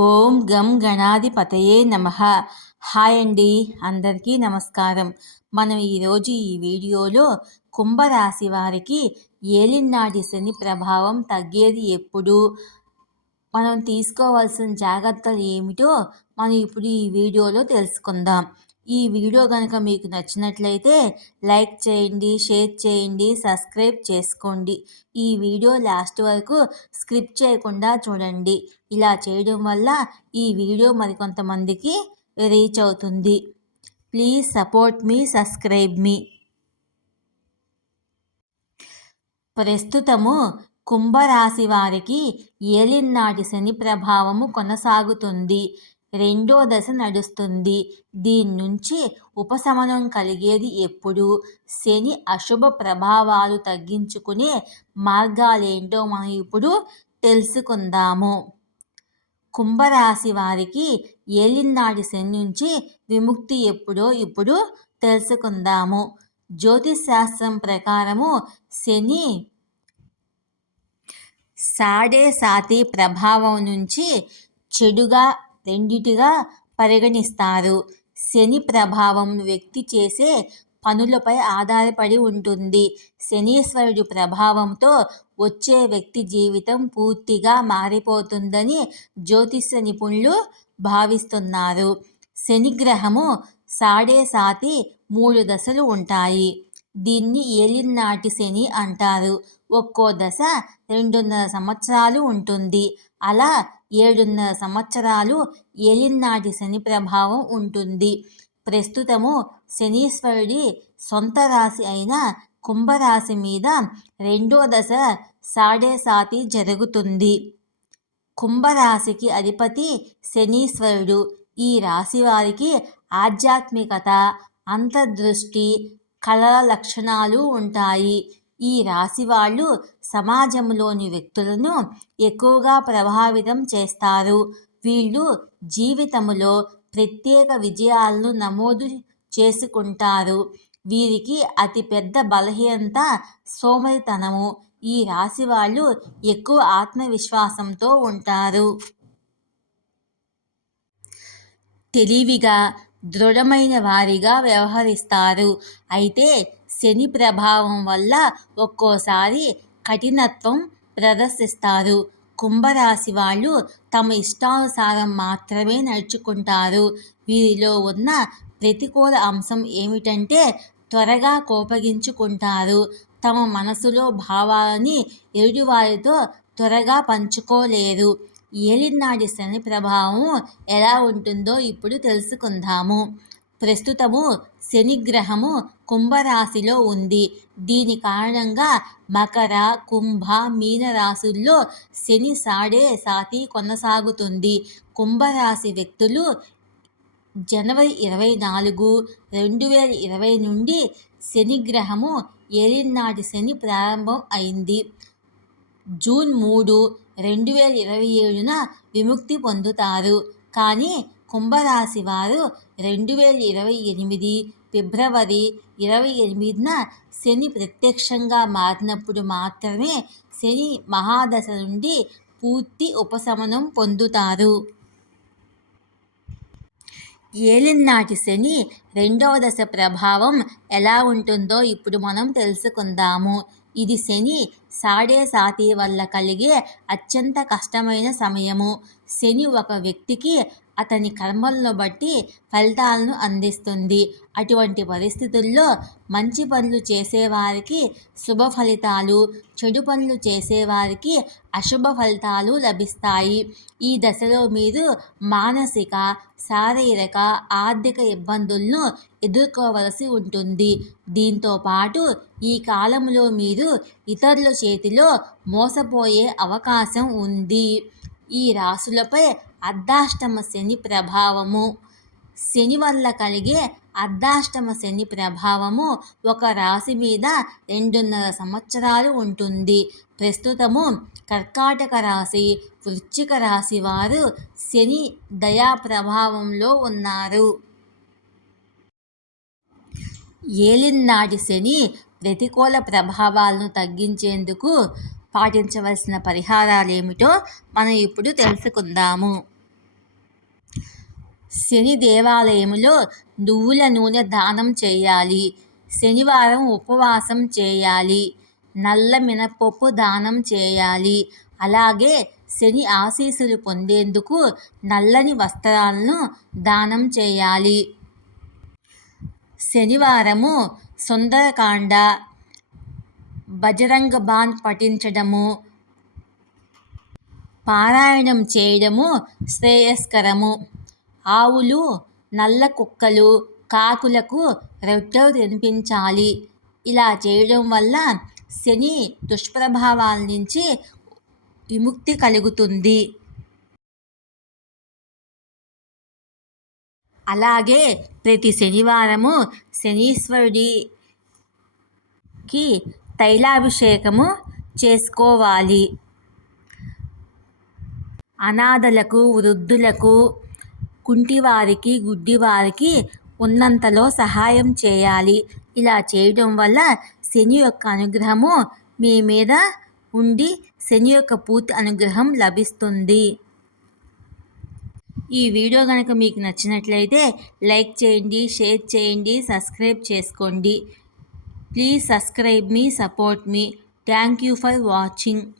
ఓం గం గణాధిపతయే నమ హాయ్ అండి అందరికీ నమస్కారం మనం ఈరోజు ఈ వీడియోలో కుంభరాశి వారికి ఏలినాటి శని ప్రభావం తగ్గేది ఎప్పుడు మనం తీసుకోవాల్సిన జాగ్రత్తలు ఏమిటో మనం ఇప్పుడు ఈ వీడియోలో తెలుసుకుందాం ఈ వీడియో కనుక మీకు నచ్చినట్లయితే లైక్ చేయండి షేర్ చేయండి సబ్స్క్రైబ్ చేసుకోండి ఈ వీడియో లాస్ట్ వరకు స్క్రిప్ట్ చేయకుండా చూడండి ఇలా చేయడం వల్ల ఈ వీడియో మరికొంతమందికి రీచ్ అవుతుంది ప్లీజ్ సపోర్ట్ మీ సబ్స్క్రైబ్ మీ ప్రస్తుతము కుంభరాశి వారికి ఏలినాటి శని ప్రభావము కొనసాగుతుంది రెండో దశ నడుస్తుంది దీని నుంచి ఉపశమనం కలిగేది ఎప్పుడు శని అశుభ ప్రభావాలు తగ్గించుకునే మార్గాలేంటో మనం ఇప్పుడు తెలుసుకుందాము కుంభరాశి వారికి ఏలినాటి శని నుంచి విముక్తి ఎప్పుడో ఇప్పుడు తెలుసుకుందాము జ్యోతిష్ శాస్త్రం ప్రకారము శని సాడే సాతి ప్రభావం నుంచి చెడుగా రెండిటిగా పరిగణిస్తారు శని ప్రభావం వ్యక్తి చేసే పనులపై ఆధారపడి ఉంటుంది శనీశ్వరుడి ప్రభావంతో వచ్చే వ్యక్తి జీవితం పూర్తిగా మారిపోతుందని జ్యోతిష్య నిపుణులు భావిస్తున్నారు శనిగ్రహము సాడే సాతి మూడు దశలు ఉంటాయి దీన్ని ఏలినాటి శని అంటారు ఒక్కో దశ రెండున్నర సంవత్సరాలు ఉంటుంది అలా ఏడున్నర సంవత్సరాలు ఏలినాటి శని ప్రభావం ఉంటుంది ప్రస్తుతము శనీశ్వరుడి సొంత రాశి అయిన కుంభరాశి మీద రెండో దశ సాడే సాతి జరుగుతుంది కుంభరాశికి అధిపతి శనీశ్వరుడు ఈ రాశి వారికి ఆధ్యాత్మికత అంతర్దృష్టి కళల లక్షణాలు ఉంటాయి ఈ రాశి వాళ్ళు సమాజంలోని వ్యక్తులను ఎక్కువగా ప్రభావితం చేస్తారు వీళ్ళు జీవితంలో ప్రత్యేక విజయాలను నమోదు చేసుకుంటారు వీరికి అతిపెద్ద బలహీనత సోమరితనము ఈ రాశి వాళ్ళు ఎక్కువ ఆత్మవిశ్వాసంతో ఉంటారు తెలివిగా దృఢమైన వారిగా వ్యవహరిస్తారు అయితే శని ప్రభావం వల్ల ఒక్కోసారి కఠినత్వం ప్రదర్శిస్తారు కుంభరాశి వాళ్ళు తమ ఇష్టానుసారం మాత్రమే నడుచుకుంటారు వీరిలో ఉన్న ప్రతికూల అంశం ఏమిటంటే త్వరగా కోపగించుకుంటారు తమ మనసులో భావాలని ఎదుటివారితో త్వరగా పంచుకోలేరు ఏలినాటి శని ప్రభావం ఎలా ఉంటుందో ఇప్పుడు తెలుసుకుందాము ప్రస్తుతము శనిగ్రహము కుంభరాశిలో ఉంది దీని కారణంగా మకర కుంభ మీనరాశుల్లో శని సాడే సాతి కొనసాగుతుంది కుంభరాశి వ్యక్తులు జనవరి ఇరవై నాలుగు రెండు వేల ఇరవై నుండి శనిగ్రహము ఏలినాటి శని ప్రారంభం అయింది జూన్ మూడు రెండు వేల ఇరవై ఏడున విముక్తి పొందుతారు కానీ కుంభరాశి వారు రెండు వేల ఇరవై ఎనిమిది ఫిబ్రవరి ఇరవై ఎనిమిదిన శని ప్రత్యక్షంగా మారినప్పుడు మాత్రమే శని మహాదశ నుండి పూర్తి ఉపశమనం పొందుతారు ఏలినాటి శని రెండవ దశ ప్రభావం ఎలా ఉంటుందో ఇప్పుడు మనం తెలుసుకుందాము ఇది శని సాడే సాతి వల్ల కలిగే అత్యంత కష్టమైన సమయము శని ఒక వ్యక్తికి అతని కర్మలను బట్టి ఫలితాలను అందిస్తుంది అటువంటి పరిస్థితుల్లో మంచి పనులు చేసేవారికి శుభ ఫలితాలు చెడు పనులు చేసేవారికి అశుభ ఫలితాలు లభిస్తాయి ఈ దశలో మీరు మానసిక శారీరక ఆర్థిక ఇబ్బందులను ఎదుర్కోవలసి ఉంటుంది దీంతో పాటు ఈ కాలంలో మీరు ఇతరుల చేతిలో మోసపోయే అవకాశం ఉంది ఈ రాశులపై అర్ధాష్టమ శని ప్రభావము శని వల్ల కలిగే అర్ధాష్టమ శని ప్రభావము ఒక రాశి మీద రెండున్నర సంవత్సరాలు ఉంటుంది ప్రస్తుతము కర్కాటక రాశి వృశ్చిక రాశి వారు శని దయా ప్రభావంలో ఉన్నారు ఏలినాటి శని ప్రతికూల ప్రభావాలను తగ్గించేందుకు పాటించవలసిన పరిహారాలు ఏమిటో మనం ఇప్పుడు తెలుసుకుందాము శని దేవాలయంలో నువ్వుల నూనె దానం చేయాలి శనివారం ఉపవాసం చేయాలి నల్ల మినపప్పు దానం చేయాలి అలాగే శని ఆశీస్సులు పొందేందుకు నల్లని వస్త్రాలను దానం చేయాలి శనివారము సుందరకాండ బజరంగ బాంద్ పఠించడము పారాయణం చేయడము శ్రేయస్కరము ఆవులు నల్ల కుక్కలు కాకులకు రొట్టెలు తినిపించాలి ఇలా చేయడం వల్ల శని దుష్ప్రభావాల నుంచి విముక్తి కలుగుతుంది అలాగే ప్రతి శనివారము శనీశ్వరుడికి తైలాభిషేకము చేసుకోవాలి అనాథలకు వృద్ధులకు కుంటివారికి గుడ్డివారికి ఉన్నంతలో సహాయం చేయాలి ఇలా చేయడం వల్ల శని యొక్క అనుగ్రహము మీ మీద ఉండి శని యొక్క పూర్తి అనుగ్రహం లభిస్తుంది ఈ వీడియో కనుక మీకు నచ్చినట్లయితే లైక్ చేయండి షేర్ చేయండి సబ్స్క్రైబ్ చేసుకోండి Please subscribe me, support me. Thank you for watching.